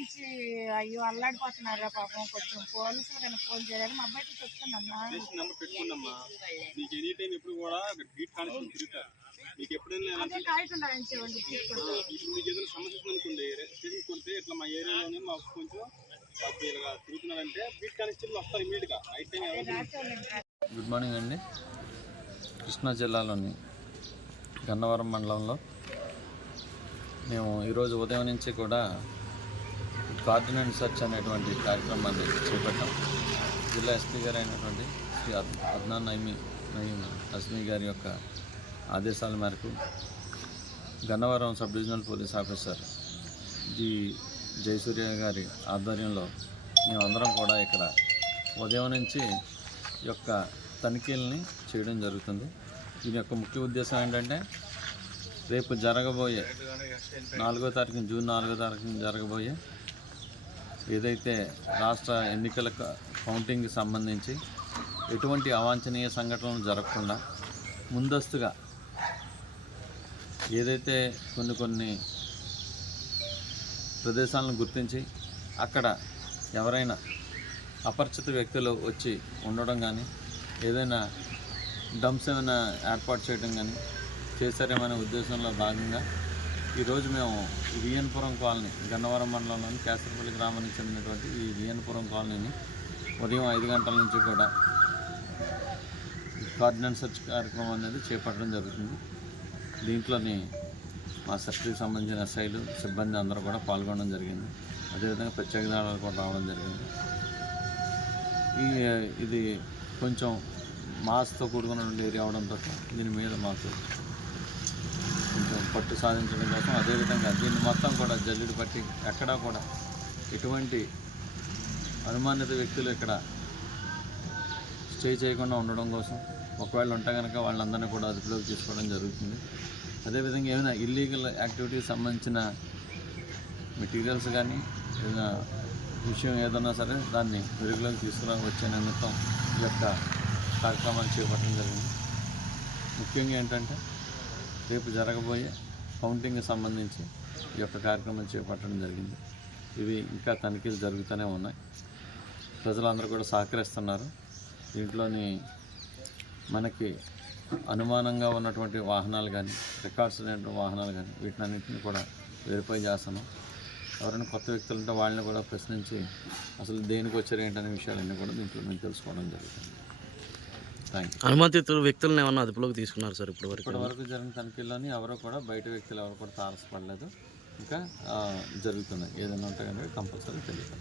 నుంచి అయ్యో అల్లాడిపోతున్నారా పాపం, కొంచెం పోలీసులు కానీ ఫోన్ చేయాలని మా అబ్బాయికి చెప్తున్నామ్మా. పెట్టుకున్నామ్మా, నీకు ఎనీ టైం ఎప్పుడు కూడా బీట్ కానిస్టేబుల్ తిరుగుతారు. మీకు ఎప్పుడైనా ఇప్పుడు మీకు ఏదైనా సమస్య అనుకోండి, స్టేషన్ కొడితే ఇట్లా మా ఏరియాలోనే మాకు కొంచెం తిరుగుతున్నారంటే బీట్ కానిస్టేబుల్ వస్తారు ఇమీడియట్గా నైట్ టైం. గుడ్ మార్నింగ్ అండి. కృష్ణా జిల్లాలోని గన్నవరం మండలంలో మేము ఈరోజు ఉదయం నుంచి కూడా కార్డినెంట్ సెర్చ్ అనేటువంటి కార్యక్రమాన్ని చేపట్టాం. జిల్లా ఎస్పీ గారు అయినటువంటి శ్రీ అద్నాన్ నయీం అస్మీ గారి యొక్క ఆదేశాల మేరకు Gannavaram sub divisional police officer G Jayasurya గారి ఆధ్వర్యంలో మేమందరం కూడా ఇక్కడ ఉదయం నుంచి యొక్క తనిఖీలని చేయడం జరుగుతుంది. దీని యొక్క ముఖ్య ఉద్దేశం ఏంటంటే రేపు జరగబోయే 4వ తారీఖున జూన్ 4వ తారీఖున జరగబోయే ఏదైతే రాష్ట్ర ఎన్నికల కౌంటింగ్కి సంబంధించి ఎటువంటి అవాంఛనీయ సంఘటనలు జరగకుండా ముందస్తుగా ఏదైతే కొన్ని ప్రదేశాలను గుర్తించి అక్కడ ఎవరైనా అపరిచిత వ్యక్తులు వచ్చి ఉండడం కానీ ఏదైనా డంప్స్ ఏమైనా ఏర్పాటు చేయడం కానీ చేశారేమనే ఉద్దేశంలో భాగంగా ఈరోజు మేము విఎన్పురం కాలనీ గన్నవరం మండలంలోని కేసరపల్లి గ్రామానికి చెందినటువంటి ఈ విఎన్పురం కాలనీని ఉదయం 5 గంటల నుంచి కూడా కార్డినెంట్ సెర్చ్ కార్యక్రమం అనేది చేపట్టడం జరుగుతుంది. దీంట్లోని మా సెక్టరీకి సంబంధించిన ఎస్ఐలు సిబ్బంది అందరూ కూడా పాల్గొనడం జరిగింది. అదేవిధంగా ప్రత్యేక దళాలు కూడా రావడం జరిగింది. ఇది కొంచెం మాస్తో కూడుకున్నటువంటి ఏరియా అవడంతో దీని మీద మాకు కొంచెం పట్టు సాధించడం కోసం, అదేవిధంగా దీన్ని మొత్తం కూడా జల్లెడు పట్టి ఎక్కడా కూడా ఎటువంటి అనుమానిత వ్యక్తులు ఇక్కడ స్టే చేయకుండా ఉండడం కోసం, ఒకవేళ ఉంటే కనుక వాళ్ళందరినీ కూడా అదుపులోకి తీసుకోవడం జరుగుతుంది. అదేవిధంగా ఏమైనా ఇల్లీగల్ యాక్టివిటీకి సంబంధించిన మెటీరియల్స్ కానీ ఏదైనా విషయం ఏదన్నా సరే దాన్ని వెలుగులోకి తీసుకురావచ్చే నిమిత్తం ఈ యొక్క కార్యక్రమాన్ని చేపట్టడం జరిగింది. ముఖ్యంగా ఏంటంటే రేపు జరగబోయే కౌంటింగ్కి సంబంధించి ఈ యొక్క కార్యక్రమం చేపట్టడం జరిగింది. ఇవి ఇంకా తనిఖీలు జరుగుతూనే ఉన్నాయి. ప్రజలందరూ కూడా సహకరిస్తున్నారు. దీంట్లోని మనకి అనుమానంగా ఉన్నటువంటి వాహనాలు కానీ రికార్డ్స్ అనేటువంటి వాహనాలు కానీ వీటినన్నింటినీ కూడా వెరిఫై చేస్తున్నాం. ఎవరైనా కొత్త వ్యక్తులు ఉంటే వాళ్ళని కూడా ప్రశ్నించి అసలు దేనికి వచ్చారు ఏంటనే విషయాలన్నీ కూడా దీంట్లో మేము తెలుసుకోవడం జరుగుతుంది. అనుమతిత వ్యక్తులను ఏమన్నా అదుపులోకి తీసుకున్నారు సార్? ఇప్పటివరకు జరిగిన తనిఖీల్లోని ఎవరు కూడా బయట వ్యక్తులు ఎవరు కూడా తారసపడలేదు. ఇంకా జరుగుతున్నాయి. ఏదైనా ఉంటే కనుక కంపల్సరీ తెలియదు.